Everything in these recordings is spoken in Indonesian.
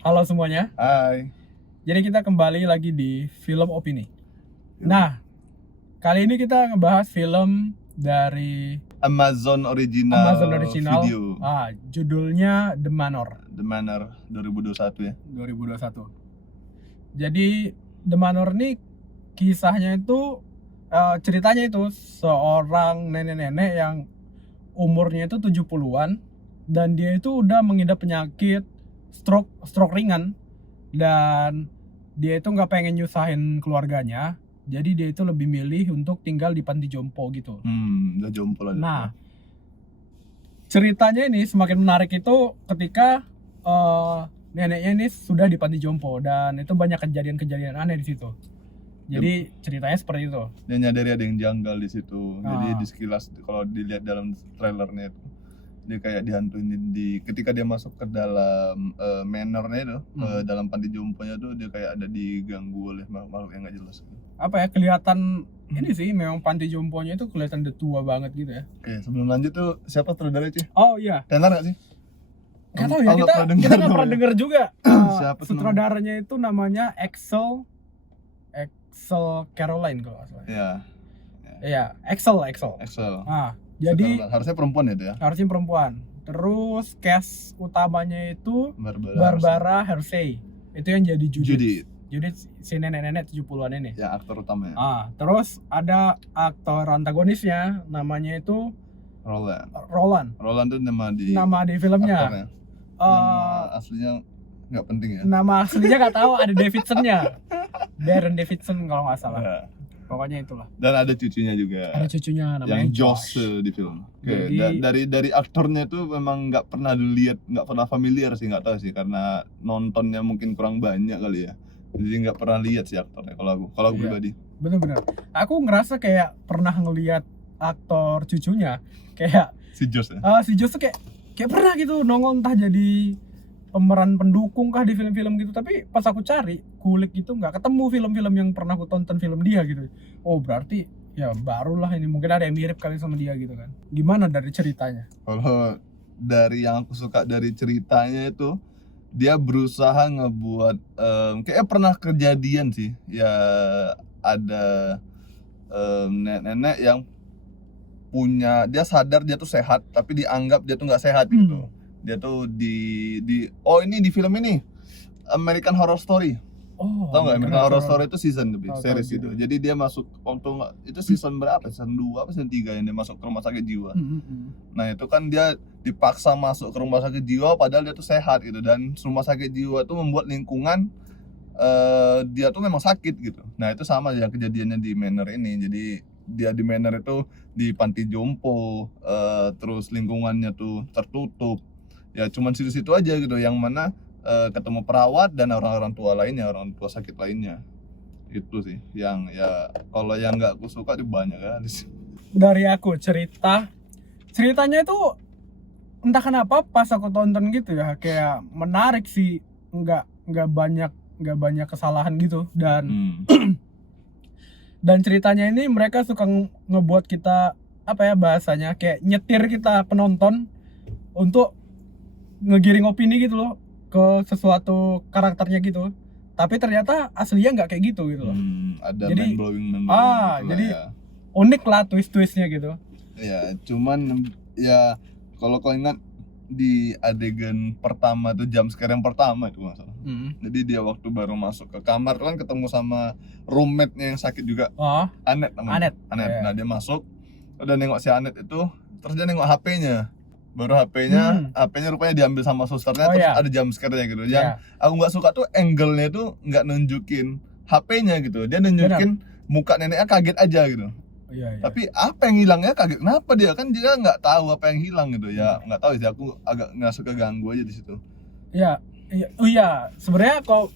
Halo semuanya. Hai. Jadi kita kembali lagi di film opini. Nah, kali ini kita ngebahas film dari Amazon original video. Judulnya The Manor The Manor 2021 ya. 2021. Jadi The Manor ini kisahnya itu ceritanya itu seorang nenek-nenek yang umurnya itu 70-an dan dia itu udah mengidap penyakit stroke ringan, dan dia itu nggak pengen nyusahin keluarganya, jadi dia itu lebih milih untuk tinggal di panti jompo gitu. Udah jompo aja. Nah, ceritanya ini semakin menarik itu ketika neneknya ini sudah di panti jompo dan itu banyak kejadian-kejadian aneh di situ. Jadi ceritanya seperti itu. Dia nyadari ada yang janggal di situ. Jadi Ah. di sekilas kalau dilihat dalam trailernya itu, dia kayak dihantuin ketika dia masuk ke dalam manornya itu, dalam panti jomponya tuh dia kayak ada diganggu oleh makhluk yang nggak jelas. Apa ya, kelihatan ini sih memang panti jomponya itu kelihatan udah tua banget gitu ya. Oke, sebelum lanjut tuh siapa sutradaranya sih? Oh iya, Tenar nggak sih? nggak tahu ya, kita nggak pernah dengar juga. Siapa Sutradaranya itu namanya Axel Caroline kalau nggak salah. Iya, Axel. Nah, jadi harusnya perempuan itu ya. harusnya perempuan. Terus cast utamanya itu Barbara Hershey. Itu yang jadi Judith si nenek-nenek 70-an ini. Ya, aktor utamanya. Terus ada aktor antagonisnya namanya itu Roland. Roland itu Nama di filmnya. Aktornya. Nama aslinya nggak penting ya. Nama aslinya nggak tahu, ada Davidson-nya. Darren Davidson kalau nggak salah. Ya. Pokoknya itulah. Dan ada cucunya juga. Ada cucunya namanya yang Josh di film. Oke, dari aktornya tuh memang nggak pernah dilihat, nggak pernah familiar sih, nggak tahu sih karena nontonnya mungkin kurang banyak kali ya. Jadi nggak pernah lihat sih aktornya kalau aku pribadi. Bener-bener. Aku ngerasa kayak pernah ngelihat aktor cucunya kayak Si Josh ya. Si Josh tuh kayak pernah gitu nongol, entah jadi pemeran pendukung kah di film-film gitu, tapi pas aku cari kulik gitu nggak ketemu film-film yang pernah aku tonton film dia gitu. Oh berarti ya barulah ini, mungkin ada yang mirip kali sama dia gitu kan. Gimana dari ceritanya? Kalau dari yang aku suka dari ceritanya itu, dia berusaha ngebuat kayaknya pernah kejadian sih ya, ada nenek-nenek yang dia sadar dia tuh sehat tapi dianggap dia tuh nggak sehat gitu. Dia tuh ini di film ini American Horror Story. Tau nggak American Horror Story itu season series itu. Jadi dia masuk waktu itu season berapa? Season 2 apa season 3 yang dia masuk ke rumah sakit jiwa. Nah, itu kan dia dipaksa masuk ke rumah sakit jiwa padahal dia tuh sehat gitu, dan rumah sakit jiwa tuh membuat lingkungan dia tuh memang sakit gitu. Nah, itu sama yang kejadiannya di Manor ini. Jadi dia di Manor itu di panti jompo, terus lingkungannya tuh tertutup. Ya cuman situ-situ aja gitu, yang mana ketemu perawat dan orang-orang tua lainnya, orang tua sakit lainnya. Itu sih yang ya, kalau yang nggak aku suka itu banyak kan. Dari aku ceritanya itu entah kenapa pas aku tonton gitu ya kayak menarik sih, nggak banyak kesalahan gitu, dan dan ceritanya ini mereka suka ngebuat kita apa ya bahasanya, kayak nyetir kita penonton untuk ngegiring opini gitu loh ke sesuatu karakternya gitu, tapi ternyata aslinya nggak kayak gitu loh. Ada jadi jadi ya, unik lah twistnya gitu ya. Cuman ya kalau kau ingat di adegan pertama tuh, jam scare yang pertama itu masalah. Jadi dia waktu baru masuk ke kamar tuh kan ketemu sama roommate-nya yang sakit juga. Anet namanya. Anet. Nah, dia masuk udah nengok si Anet itu, terus dia nengok HP-nya. Baru HP-nya rupanya diambil sama susternya, terus ada jump scare-nya gitu. Yang aku nggak suka tuh angle-nya tuh nggak nunjukin HP-nya gitu, dia nunjukin muka neneknya kaget aja gitu. Tapi apa yang hilangnya kaget, kenapa dia nggak tahu apa yang hilang gitu ya. Nggak tahu sih, aku agak nggak keganggu aja di situ. Sebenarnya kalau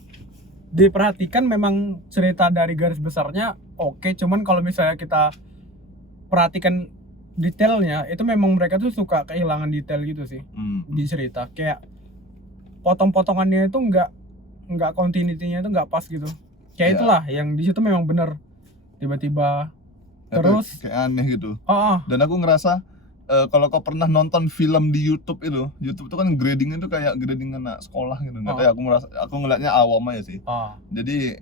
diperhatikan memang cerita dari garis besarnya oke, cuman kalau misalnya kita perhatikan detailnya itu memang mereka tuh suka kehilangan detail gitu sih di cerita, kayak potong-potongannya itu nggak continuity-nya itu nggak pas gitu, kayak itulah yang di situ memang bener tiba-tiba terus kayak aneh gitu. Dan aku ngerasa kalau kau pernah nonton film di YouTube itu kan gradingnya itu kayak grading anak sekolah gitu. Nggak tahu ya, aku ngeliatnya awam aja sih. Jadi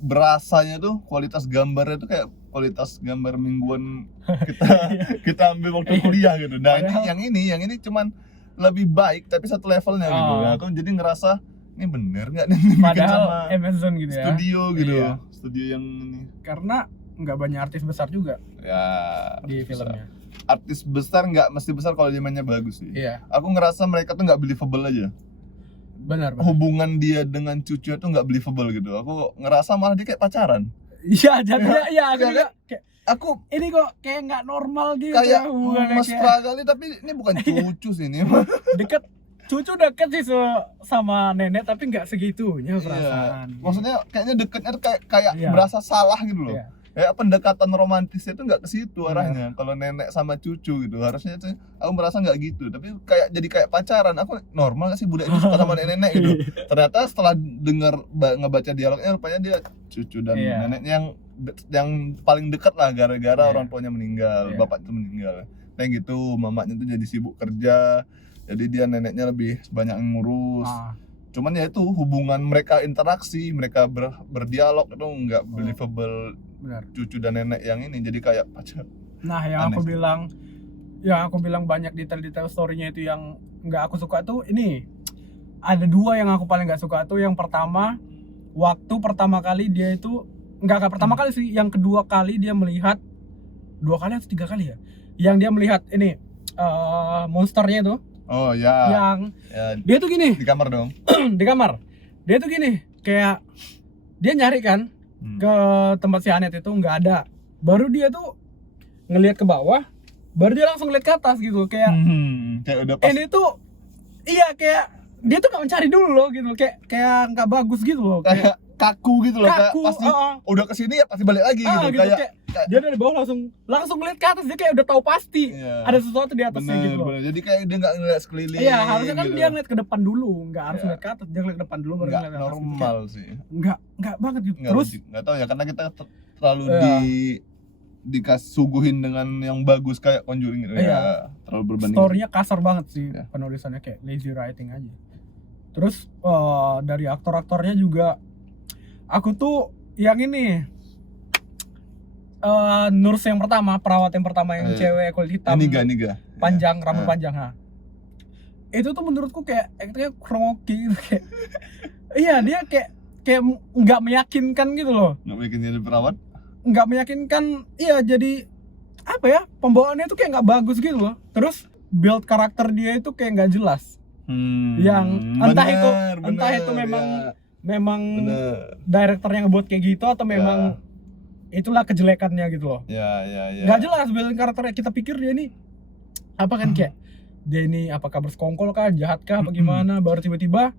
berasanya tuh kualitas gambarnya tuh kayak kualitas gambar mingguan kita ambil waktu kuliah gitu. Nah yang ini cuman lebih baik tapi satu levelnya gitu. Nah, aku jadi ngerasa ini bener nggak nih bikin Padahal sama Amazon gitu ya. studio gitu. Iya. Studio yang ini. Karena nggak banyak artis besar juga Ya, di filmnya. artis besar nggak mesti besar kalau dia mainnya bagus sih. Iya, Aku ngerasa mereka tuh nggak believable aja. benar. Hubungan dia dengan cucu tuh nggak believable gitu. Aku ngerasa malah dia kayak pacaran. Iya, jadinya iya aku Iya juga kan? kayak Aku ini kok kayak nggak normal gitu kayak hubungannya, mesra kali tapi ini bukan cucu sih ini. deket cucu deket sih sama nenek tapi nggak segitunya Iya. perasaan. Maksudnya kayaknya deketnya tuh kayak Iya. berasa salah gitu loh. Iya. Kayak pendekatan romantisnya itu nggak ke situ arahnya. Kalau nenek sama cucu gitu harusnya tuh aku merasa nggak gitu. Tapi jadi kayak pacaran. Aku normal nggak sih budak ini suka sama nenek gitu. Ternyata setelah ngebaca dialognya rupanya dia cucu dan Iya. neneknya yang paling dekat lah gara-gara Iya. orang tuanya meninggal, Iya. bapak itu meninggal. Kayak gitu, mamanya tuh jadi sibuk kerja. Jadi dia neneknya lebih banyak yang ngurus. Cuman ya itu hubungan mereka interaksi, mereka berdialog itu nggak believable. Benar. Cucu dan nenek yang ini jadi kayak pacar. Nah, yang Aneh aku bilang banyak detail-detail story-nya itu yang nggak aku suka tuh ini. Ada dua yang aku paling nggak suka tuh. Yang pertama, waktu pertama kali dia itu nggak pertama kali sih, yang kedua kali dia melihat, 2 kali atau 3 kali ya, yang dia melihat ini monsternya itu. Oh ya. Yang Ya, dia tuh gini di kamar dong. di kamar. Dia tuh gini kayak dia nyari kan ke tempat si Anet itu, nggak ada. Baru dia tuh ngelihat ke bawah, baru dia langsung ngeliat ke atas gitu kayak Kayak udah pas ini tuh iya kayak dia tuh nggak mencari dulu loh gitu, kayak nggak bagus gitu loh, kayak kaku gitu loh, kayak kaku. pasti udah kesini ya pasti balik lagi gitu. Gitu, kayak dia dari bawah langsung ngeliat ke atas, dia kayak udah tahu pasti Iya. ada sesuatu di atasnya gitu loh. Bener. Jadi kayak dia nggak ngeliat sekeliling. Iya, harusnya kan gitu. dia ngeliat ke depan dulu, nggak harus Iya. ngeliat ke atas, dia ngeliat ke depan dulu baru Nggak ngeliat ke atas. normal sih. Nggak banget gitu. Nggak Terus logik. Nggak tahu ya karena kita terlalu Iya. dikasih suguhin dengan yang bagus kayak Conjuring gitu. Iya. Ya, terlalu berbanding. story-nya kasar banget sih, Iya. penulisannya kayak lazy writing aja. Terus dari aktor-aktornya juga aku tuh yang ini nurse yang pertama, perawat yang pertama yang cewek kulit hitam Niga. panjang, rambut panjang. Itu tuh menurutku kayak aktingnya kroki gitu, kayak iya dia kayak nggak meyakinkan gitu loh, Nggak bikin jadi perawat. nggak meyakinkan. Iya, jadi apa ya, pembawaannya tuh kayak nggak bagus gitu loh. Terus build karakter dia itu kayak nggak jelas. Yang entah itu memang bener. direkturnya ngebuat kayak gitu atau memang itulah kejelekannya gitu loh. Ya. Nggak jelas build karakternya. Kita pikir dia ini apa kan, kayak dia ini apakah bersekongkol kah, jahat kah, apa gimana, baru tiba-tiba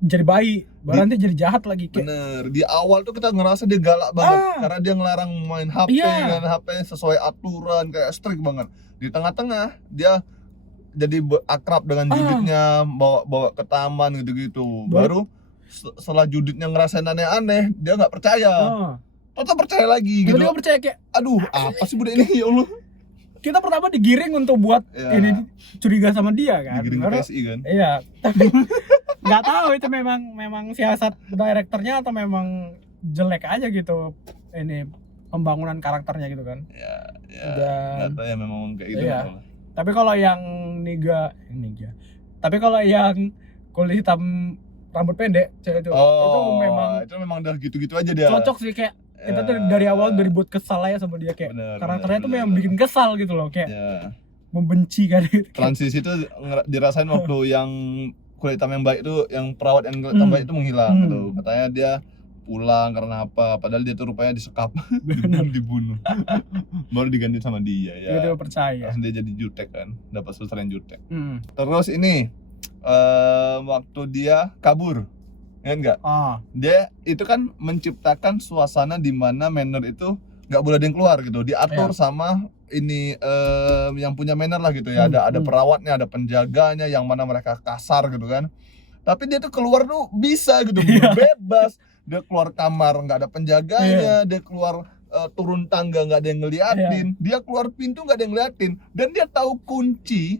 jadi baik, baru nanti jadi jahat lagi kayak. Bener, di awal tuh kita ngerasa dia galak banget karena dia ngelarang main HP kan, HP sesuai aturan kayak strict banget. Di tengah-tengah dia jadi akrab dengan Judithnya, bawa ke taman gitu-gitu. Baru setelah Judithnya ngerasain aneh-aneh, dia nggak percaya. Tetap percaya lagi gitu. Dia percaya kayak, aduh apa sih budak ini, ya Allah. Kita pertama digiring untuk buat ini curiga sama dia kan. Digiring ke PSI kan. Iya, tapi nggak tahu itu memang siasat direkturnya atau memang jelek aja gitu ini pembangunan karakternya gitu kan. Nggak tahu ya, memang kayak gitu. Iya. Tapi kalau yang Niga. Tapi kalau yang kulit hitam rambut pendek cewek itu memang udah gitu-gitu aja dia. cocok sih, kayak kita tuh dari awal udah dibuat kesal aja sama dia, kayak karakternya tuh memang bikin kesal gitu loh, kayak membenci kan. Transisi itu dirasain waktu yang kulit hitam yang baik itu, yang perawat yang kulit hitam baik itu menghilang gitu. Katanya dia pulang karena apa, padahal dia tuh rupanya disekap, dibunuh. Baru diganti sama dia ya. Dia percaya. Terus dia jadi jutek kan, dapat suster yang jutek. Terus ini waktu dia kabur, ya enggak? Dia itu kan menciptakan suasana di mana manor itu nggak boleh ada yang keluar gitu, diatur sama ini yang punya manor lah gitu ya. Ada perawatnya, ada penjaganya, yang mana mereka kasar gitu kan. Tapi dia tuh keluar tuh bisa gitu, bebas. Dia keluar kamar nggak ada penjaganya, dia keluar turun tangga nggak ada yang ngeliatin, dia keluar pintu nggak ada yang ngeliatin, dan dia tahu kunci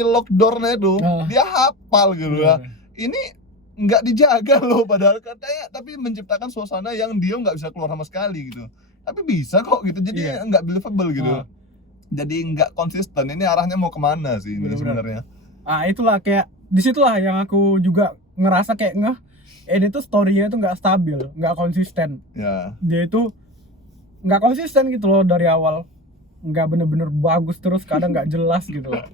lock door-nya itu, dia hafal gitu lah. Ini nggak dijaga loh padahal katanya, tapi menciptakan suasana yang dia nggak bisa keluar sama sekali gitu. Tapi bisa kok gitu, jadi nggak believable gitu. Jadi nggak konsisten. Ini arahnya mau kemana sih ini sebenarnya? Itulah kayak disitulah yang aku juga ngerasa kayak ini tuh story-nya tuh nggak stabil, nggak konsisten. Ya. Dia itu nggak konsisten gitu loh dari awal, nggak bener-bener bagus, terus kadang nggak jelas gitu loh.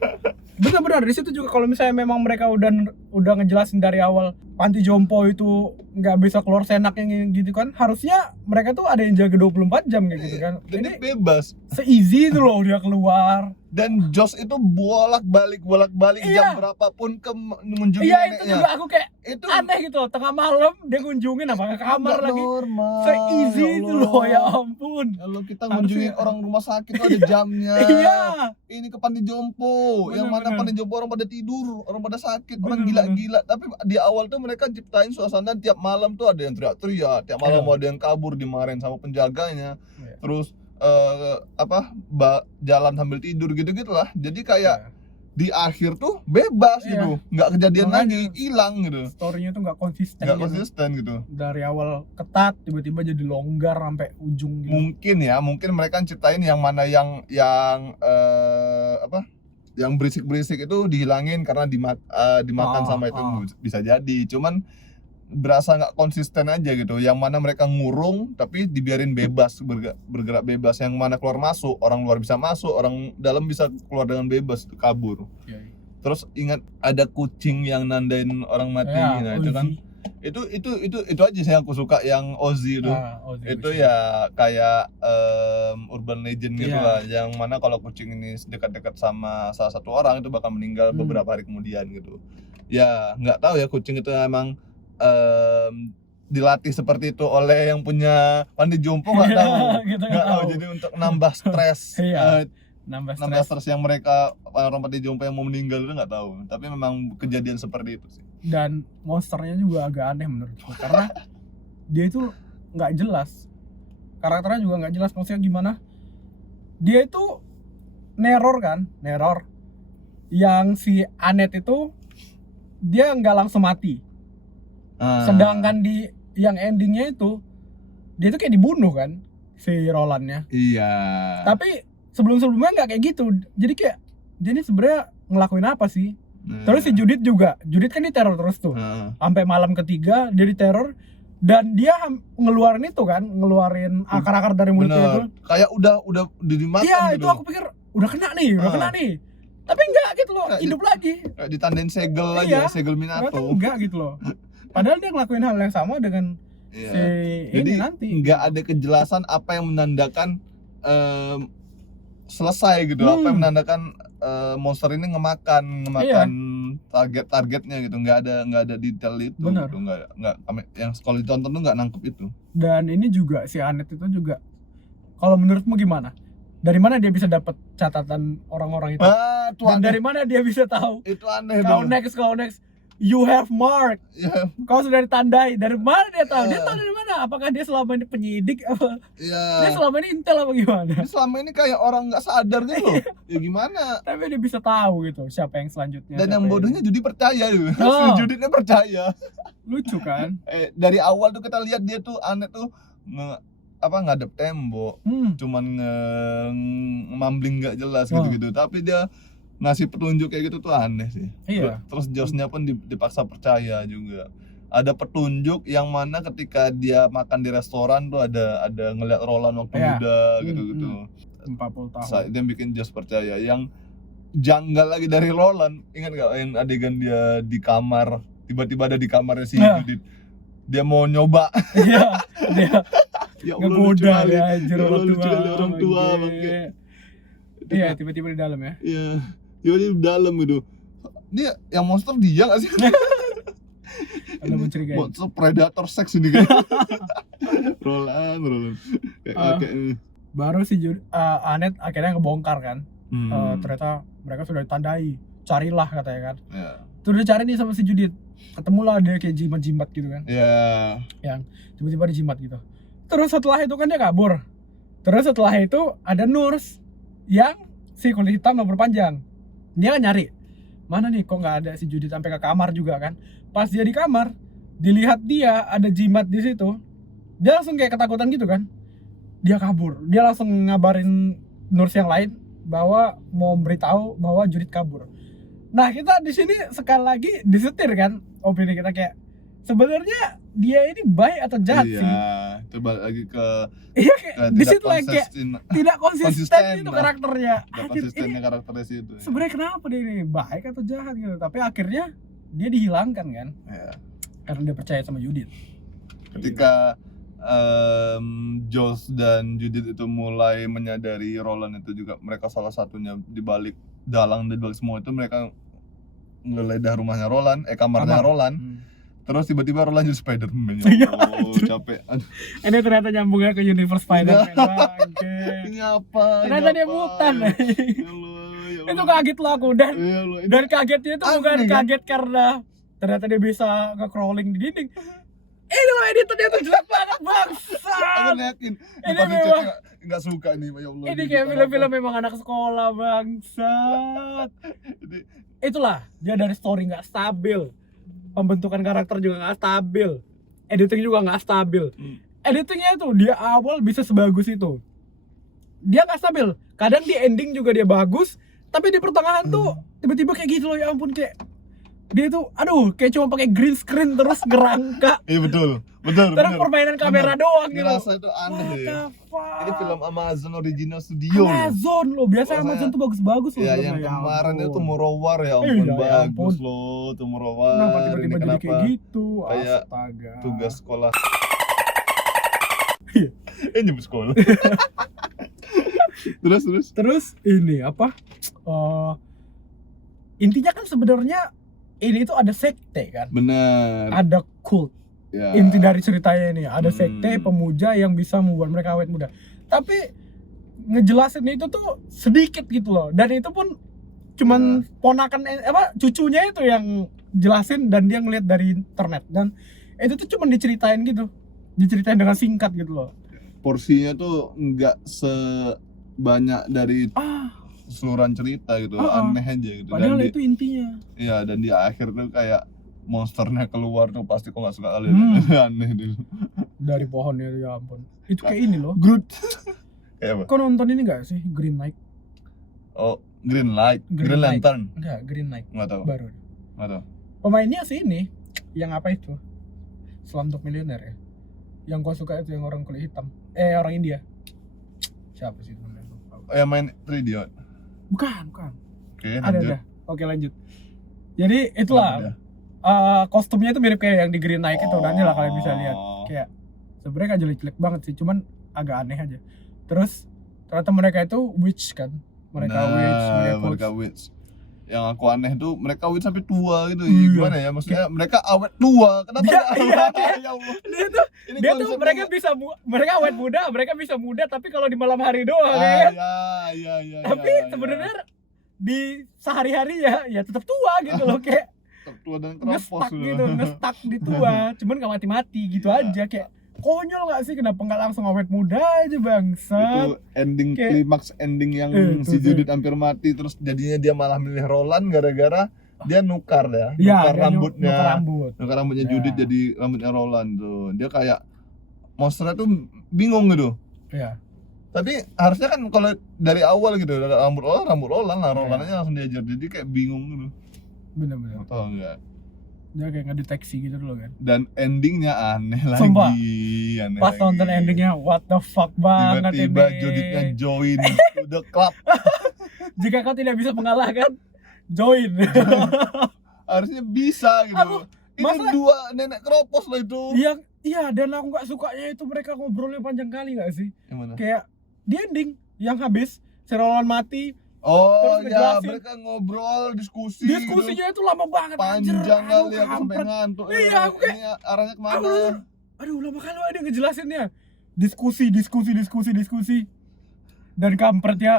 Benar-benar di situ juga kalau misalnya memang mereka udah ngejelasin dari awal panti jompo itu nggak bisa keluar senaknya gitu kan, harusnya mereka tuh ada yang jaga 24 jam kayak gitu kan. Ini bebas. Se-easy itu loh dia keluar. Dan Josh itu bolak-balik jam berapapun mengunjungi Iya, neneknya. itu juga aku kayak itu aneh gitu loh, tengah malam dia kunjungin apa ke kamar nggak lagi. normal. Se-easy Ya itu Allah. loh, ya ampun. Kalau kita ngunjungin orang rumah sakit tuh ada jamnya. Iya. Ini ke panti jompo, yang mana panti jompo orang pada tidur, orang pada sakit, orang Bener. gila-gila. Tapi di awal tuh mereka ciptain suasana tiap malam tuh ada yang teriak-teriak, tiap malam ada yang kabur dimarahin sama penjaganya. Terus jalan sambil tidur gitu-gitu lah. Jadi kayak di akhir tuh bebas gitu, nggak kejadian lagi, hilang gitu. Story-nya tuh nggak konsisten. Nggak konsisten gitu. Dari awal ketat, tiba-tiba jadi longgar sampai ujung gitu. Mungkin mereka ciptain yang mana yang berisik-berisik itu dihilangin karena dimakan sama itu, bisa jadi. Cuman berasa nggak konsisten aja gitu. Yang mana mereka ngurung tapi dibiarin bebas, bergerak bebas. Yang mana keluar masuk, orang luar bisa masuk, orang dalam bisa keluar dengan bebas, kabur. Terus ingat ada kucing yang nandain orang mati. Nah itu kan itu aja sih yang aku suka, yang Ozzy itu. Itu ya kayak urban legend gitu lah, yang mana kalau kucing ini dekat-dekat sama salah satu orang itu bakal meninggal beberapa hari kemudian gitu. Ya nggak tahu ya, kucing itu emang dilatih seperti itu oleh yang punya panti jompo, nggak tahu. Nggak tahu, jadi untuk nambah stres. Nambah stres yang mereka orang panti jompo yang mau meninggal itu nggak tahu, tapi memang kejadian seperti itu sih. Dan monsternya juga agak aneh menurutku, karena dia itu nggak jelas, karakternya juga nggak jelas. Maksudnya gimana, dia itu neror yang si Annette itu dia nggak langsung mati. Sedangkan di yang endingnya itu dia tuh kayak dibunuh kan si Rolandnya. Iya. Tapi sebelumnya nggak kayak gitu. Jadi kayak dia ini sebenarnya ngelakuin apa sih? Terus si Judith kan diteror terus tuh. Sampai malam ketiga dia diteror, dan dia ngeluarin akar-akar dari mulutnya itu. Kayak udah dimakan gitu. Iya, gitu. itu aku pikir udah kena nih. Tapi enggak gitu loh, hidup lagi. Kayak ditandain segel aja, segel Minato. Enggak gitu loh. Padahal dia ngelakuin hal yang sama dengan jadi nanti. Nggak ada kejelasan apa yang menandakan selesai gitu, apa yang menandakan monster ini ngemakan targetnya gitu. Nggak ada detail itu. Bener. Gitu. Nggak yang kalau ditonton tuh nggak nangkep itu. Dan ini juga si Annette itu juga, kalau menurutmu gimana? Dari mana dia bisa dapat catatan orang-orang itu? Dan dari mana dia bisa tahu? Itu aneh. Kau next. You have mark. Kau sudah ditandai. Dari mana dia tahu? Dia tahu dari mana? Apakah dia selama ini penyidik? Dia selama ini intel apa gimana? Dia selama ini kayak orang nggak sadar gitu loh. Ya gimana? Tapi dia bisa tahu gitu siapa yang selanjutnya. Dan yang bodohnya Judi percaya gitu. Judithnya percaya. Lucu kan? Dari awal tuh kita lihat dia tuh Annette tuh ngadep tembok, cuman mumbling nggak jelas gitu. Tapi dia ngasih petunjuk kayak gitu tuh aneh sih. Terus Josh-nya pun dipaksa percaya juga. Ada petunjuk yang mana ketika dia makan di restoran tuh ada ngeliat Roland waktu muda gitu. 40 tahun. Dia bikin Josh percaya. Yang janggal lagi dari Roland, ingat gak yang adegan dia di kamar, tiba-tiba ada di kamarnya si Judith. Dia mau nyoba. Dia ya ngegoda ya, orang tua bangke. Iya, tiba-tiba di dalam ya. Iya. Dia di dalam gitu. Dia yang monster dia nggak sih? Ada mencurigai. Monster predator seks ini kan. Roland. Kayak baru si Annette akhirnya ngebongkar kan. Ternyata mereka sudah ditandai. Carilah katanya kan. Terus dicari nih sama si Judith. Ketemulah dia kayak jimat-jimat gitu kan. Iya. Yang tiba-tiba dijimat gitu. Terus setelah itu kan dia kabur. Terus setelah itu ada nurse yang si kulit hitam rambut panjang. Dia kan nyari, mana nih kok nggak ada si Judith, sampai ke kamar juga kan. Pas dia di kamar, dilihat dia ada jimat di situ. Dia langsung kayak ketakutan gitu kan. Dia kabur. Dia langsung ngabarin nurse yang lain bahwa mau beritahu bahwa Judith kabur. Nah, kita di sini sekali lagi disetir kan opini kita, kayak sebenarnya dia ini baik atau jahat sih? Iya, coba lagi ke Iya, kayak di situ lagi kayak tidak konsisten konsisten itu lah. karakternya. Udah Anjir, konsistennya ini karakternya situ. sebenarnya kenapa dia ini baik atau jahat gitu? Tapi akhirnya dia dihilangkan kan Ya. karena dia percaya sama Judith. Ketika Josh dan Judith itu mulai menyadari Roland itu juga mereka salah satunya di balik dalang, di balik semua itu mereka ngeledah rumahnya Roland, kamarnya Kamar. Roland. Terus tiba-tiba Roland jadi Spider-Man. Iya, Oh, capek. Aduh, Ini ternyata nyambungnya ke universe Spider-Man. Bangke. ini apa? Ternyata Ini dia apa? mutan. Ya Allah, ya Itu Allah. kaget lah aku, dan Ya Allah, ini dan kagetnya itu bukan aneh, kan? kaget karena ternyata dia bisa nge-crawling di dinding. Ini loh editornya tuh jelek banget, aku bangsat. yakin Ini depan memang- chat nggak suka nih, ya Allah. Ini ini kayak kenapa? film-film memang anak sekolah, bangsat. Ini- Itulah, dia dari story nggak stabil, pembentukan karakter juga nggak stabil, editing juga nggak stabil. Editingnya itu dia awal bisa sebagus itu, dia nggak stabil. Kadang di ending juga dia bagus, tapi di pertengahan tuh tiba-tiba kayak gitu loh, ya ampun, kayak dia tuh aduh kayak cuma pakai green screen terus ngerangka, Iya betul, betul. terus permainan kamera doang gitu. Ngerasa itu aneh What ya. the fuck? Ini film Amazon Original Studio. loh. Amazon loh, biasa Rasanya- Amazon tuh bagus-bagus loh Ya filmnya, yang ya kemarin ampun. itu Tomorrow ya ampun, Iya, ya bagus ampun. loh Tomorrow. Kenapa tiba-tiba jadi kayak gitu? Kayak Astaga. tugas sekolah. Iya. Nyebut sekolah. terus. Terus ini apa? Intinya kan sebenarnya ini tuh ada sekte kan, Benar. ada cult. Ya. Inti dari ceritanya ini ada sekte Hmm. pemuja yang bisa membuat mereka awet muda. Tapi ngejelasin itu tuh sedikit gitu loh. Dan itu pun cuman ponakan cucunya itu yang jelasin, dan dia ngeliat dari internet, dan itu tuh cuman diceritain gitu. Diceritain dengan singkat gitu loh. Porsinya tuh nggak sebanyak dari keseluruhan cerita gitu, aneh aja gitu. Padahal Dan itu intinya. iya, dan di akhir tuh kayak monsternya keluar tuh pasti kok nggak suka kali. Aneh dulu. Dari pohonnya, ya ampun. Itu kayak ini loh. Groot. Kayak apa? Kau nonton ini gak sih, Green Knight? Oh, Green Light, Green Green Light. Lantern. Enggak, Green Knight Nggak tahu. baru. Nggak tahu. Pemainnya sih ini, yang apa itu? Slumdog Millionaire ya. Yang kau suka itu yang orang kulit hitam. Orang India. Siapa sih itu namanya? Yang main 3D. Bukan. Oke, Ada. lanjut. Oke, lanjut. Jadi itulah. Ada. Kostumnya itu mirip kayak yang di Green Knight itu, nanti lah kalian bisa lihat. Oh. Kayak sebenarnya gak jelek-jelek banget sih, cuman agak aneh aja. Terus ternyata mereka itu witch kan. Mereka Mereka witch. Yang aku aneh tuh mereka witch sampai tua gitu. Iya. Gimana ya? Maksudnya mereka awet tua. Kenapa? Dia- nggak iya, awet? dia- Ya Allah. Ini Dia tuh konsepnya- mereka bisa mereka awet muda, mereka bisa muda tapi kalau di malam hari doang ya. Iya. Tapi sebenarnya di sehari-hari ya tetap tua gitu loh, kayak tua dan keropos ngestak gitu, ngestak di tua, cuman gak mati-mati gitu aja, kayak konyol gak sih, kenapa nggak langsung awet muda aja bangsat. Itu ending Kayak- klimaks ending yang Itu si tuh. Judith hampir mati, terus jadinya dia malah milih Roland gara-gara dia nukar ya, Iya, nukar dia rambutnya, nukar rambut. Ya. Judith jadi rambutnya Roland tuh. Dia kayak monsternya tuh bingung gitu. Iya. Tapi harusnya kan kalau dari awal gitu, dari rambut Roland lah, Iya. Rolandnya langsung diajar, jadi kayak bingung gitu. Bener-bener. Tahu enggak? Dia kayak ngedeteksi gitu dulu kan. Dan endingnya aneh Sumpah. lagi, aneh Pas lagi. nonton endingnya, what the fuck banget tiba-tiba ini. Judithnya join to the club. Jika kau tidak bisa mengalahkan, join. Harusnya bisa gitu. Aku, Ini masalah- dua nenek keropos lah itu. Iya, dan aku nggak sukanya itu mereka ngobrolnya panjang kali nggak sih? Yang mana? Kayak di ending yang habis si Roland mati, Oh terus ya, ngejelasin. mereka ngobrol, diskusi. diskusinya itu lama banget, gitu. anjir. Panjang Aduh, kali aku sampai kampret. ngantuk. Iya, aku kayak- ini arahnya kemana? Aduh, lama kali ada ngejelasinnya. Diskusi. Dan kampretnya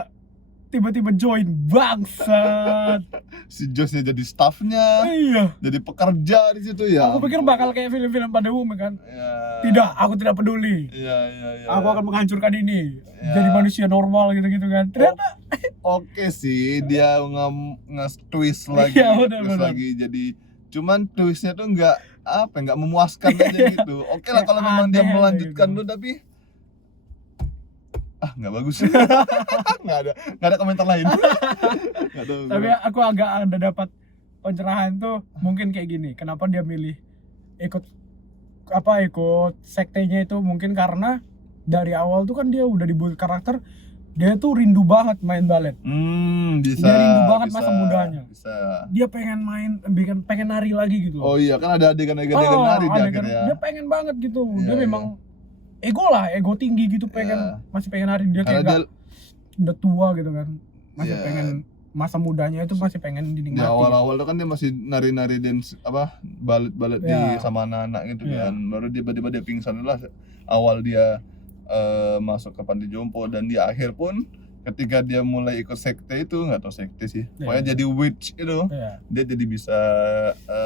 tiba-tiba join, bangsat. Si Joshnya jadi staffnya, Iya. jadi pekerja di situ ya. Aku pikir bakal kayak film-film pada umumnya kan. Ya. Tidak, aku tidak peduli. Iya, iya, iya. Aku akan menghancurkan ini. Ya. Jadi manusia normal gitu-gitu kan. Ternyata Oke sih, dia nge-twist lagi, Iya, benar, twist benar. lagi. Jadi cuman twistnya tuh nggak memuaskan aja gitu. Oke lah Kayak kalau memang dia aneh melanjutkan gitu. tuh, tapi nggak bagus. nggak ada komentar lain. Nggak tahu. Tapi aku agak ada dapat pencerahan tuh mungkin kayak gini. Kenapa dia milih ikut sektenya itu, mungkin karena dari awal tuh kan dia udah dibuat karakter, dia tuh rindu banget main balet. Bisa. Dia rindu banget bisa, masa mudanya. Bisa. Dia pengen pengen nari lagi gitu. Oh iya, kan ada adegan-adegan nari di adegan. akhirnya. Dia pengen banget gitu. Iya, Dia iya. memang ego tinggi gitu, masih pengen nari. Dia Karena kayak dia udah tua gitu kan. Masih Iya. pengen masa mudanya itu masih pengen di dinikmati. awal-awal tuh kan dia masih nari-nari dance balet-balet di Iya. sama anak-anak gitu Iya. kan. Baru tiba-tiba dia pingsan lah awal dia masuk ke panti jompo, dan di akhir pun ketika dia mulai ikut sekte itu, nggak tahu sekte sih. Iya. Pokoknya jadi witch itu, Iya. dia jadi bisa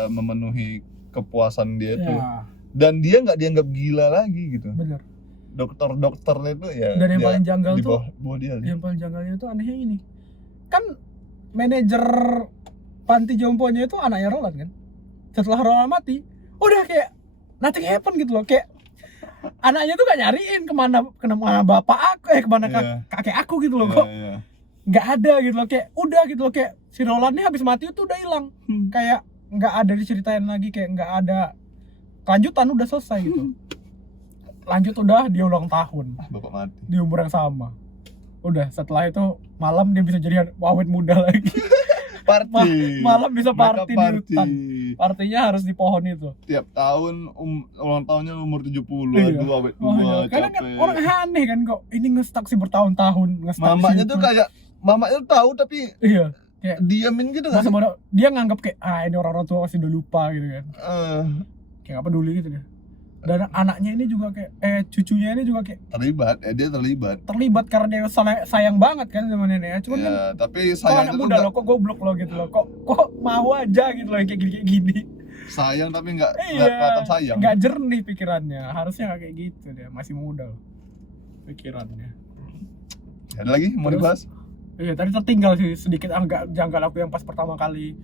memenuhi kepuasan dia itu. Iya, Dan dia nggak dianggap gila lagi gitu. bener. Dokter-dokternya itu ya Dan yang dia paling janggal di tuh, bawah dia. yang paling janggalnya tuh anehnya ini. Kan manajer panti jomponya itu anaknya Roland kan. Setelah Roland mati, udah kayak nothing happen gitu loh. Kayak anaknya tuh gak nyariin kemana bapak aku, kemana Iya. kakek aku gitu loh. Iya, Kok iya. nggak ada gitu loh, kayak udah gitu loh, kayak si Rolandnya habis mati itu udah hilang. Kayak nggak ada diceritain lagi, kayak nggak ada kelanjutan, udah selesai gitu. Lanjut udah dia ulang tahun Bapak mati. di umur yang sama. Udah setelah itu malam dia bisa jadi awet muda lagi. Party. Malam bisa Mereka party di hutan. Partinya harus di pohon itu. Tiap tahun ulang tahunnya umur 70. Iya. Aduh, awet Oh, tua, iya. Kadang kan capek. orang aneh kan kok ini ngestak sih bertahun-tahun ngestak. Mamanya di tuh situ. kayak mamanya tuh tahu tapi Iya. Kayak diamin gitu kan. masa bodoh, dia nganggap kayak ini orang-orang tua pasti udah lupa gitu kan. Kayak nggak peduli gitu dia. Dan anaknya ini juga kayak cucunya ini juga kayak dia terlibat. terlibat karena dia sayang banget kan sama neneknya. Cuman kan Ya, tapi kok sayang anak itu muda loh, kok goblok loh gitu loh. Kok mau aja gitu loh kayak gini. sayang tapi nggak Iya. kelihatan sayang. Nggak jernih pikirannya. Harusnya nggak kayak gitu, dia masih muda loh pikirannya. Ada lagi mau Terus? dibahas? Iya, tadi tertinggal sih sedikit agak janggal aku yang pas pertama kali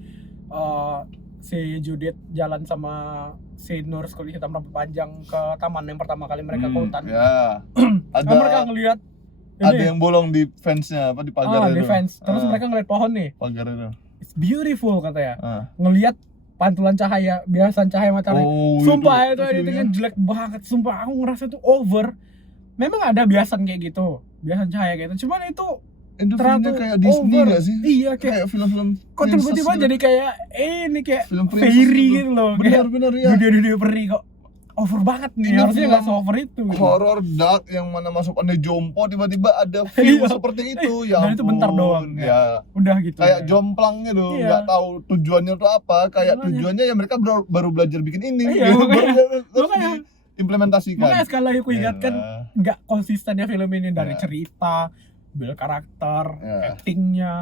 si Judith jalan sama si Nur kulit hitam rambut panjang ke taman yang pertama kali mereka ke hutan. Ya. Kan mereka Ada ngelihat yang bolong di fence-nya apa di pagar itu. defense. Terus mereka ngeliat pohon nih. pagar itu. It's beautiful katanya. Ah. Ngelihat pantulan cahaya, biasan cahaya matahari. Oh, Sumpah itu videonya. editingnya jelek banget. Sumpah aku ngerasa itu over. Memang ada biasan kayak gitu, biasan cahaya kayak gitu. Cuman itu Itu terlalu filmnya kayak Disney over. nggak sih? Iya, kayak film-film kok tiba-tiba princess jadi kayak ini kayak film princess fairy gitu. gitu loh. Benar-benar ya. Dunia peri kok over banget nih. Ini Harusnya film nggak se-over itu. Gitu. Horror dark yang mana masuk pantai jompo tiba-tiba ada view Iya. seperti itu ya. Dan itu bentar ampun. doang, Ya. Udah gitu. Kayak ya. jomplang gitu, Iya. nggak tahu tujuannya tuh apa. Kayak Makanya. tujuannya ya mereka baru belajar bikin ini. Iya, gitu. makanya. Terus Makanya. diimplementasikan. Makanya sekali lagi aku ingatkan Yalah. nggak konsistennya film ini dari Ya. cerita, build karakter, Ya. actingnya,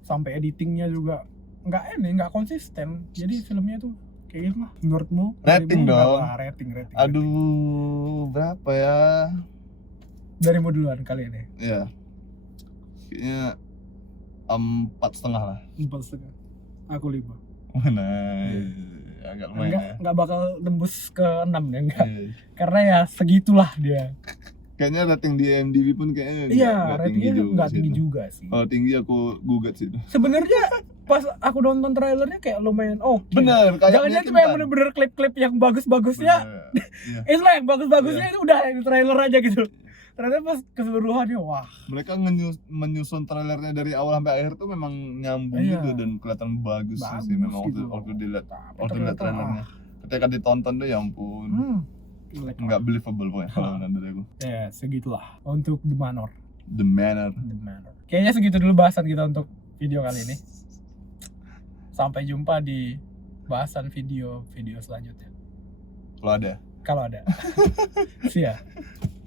sampai editingnya juga nggak konsisten. Jadi filmnya tuh kayak gitu lah. Menurutmu? Rating Darimu dong. berapa? Rating. Aduh, berapa ya? Darimu duluan kali ini. Ya, kayaknya 4,5 lah. 4,5. Aku 5. Mana? Agak lumayan ya. Nggak bakal tembus ke 6 ya, enggak. Iya. Karena ya segitulah dia. Kayaknya rating di IMDb pun kayaknya Iya, nggak ratingnya nggak sih tinggi itu. juga sih. Kalau tinggi aku gugat sih itu. Sebenarnya pas aku nonton trailernya kayak lumayan oke. Bener, kayak Jangan-jangan cuma yang bener-bener klip-klip yang bagus-bagusnya. Iya. Itu yang bagus-bagusnya itu udah di trailer aja gitu. Ternyata pas keseluruhannya wah. Mereka menyusun trailernya dari awal sampai akhir tuh memang nyambung Iya. gitu dan kelihatan bagus, Bagus sih memang gitu. waktu dilihat Tapi waktu dilihat ternyata, trailernya. Ketika ditonton tuh ya ampun, jelek nggak believable pokoknya kalau menurut dari aku. Ya segitulah untuk The Manor. The Manor. Kayaknya segitu dulu bahasan kita untuk video kali ini. Sampai jumpa di bahasan video selanjutnya. Kalau ada. Kalau ada. See ya.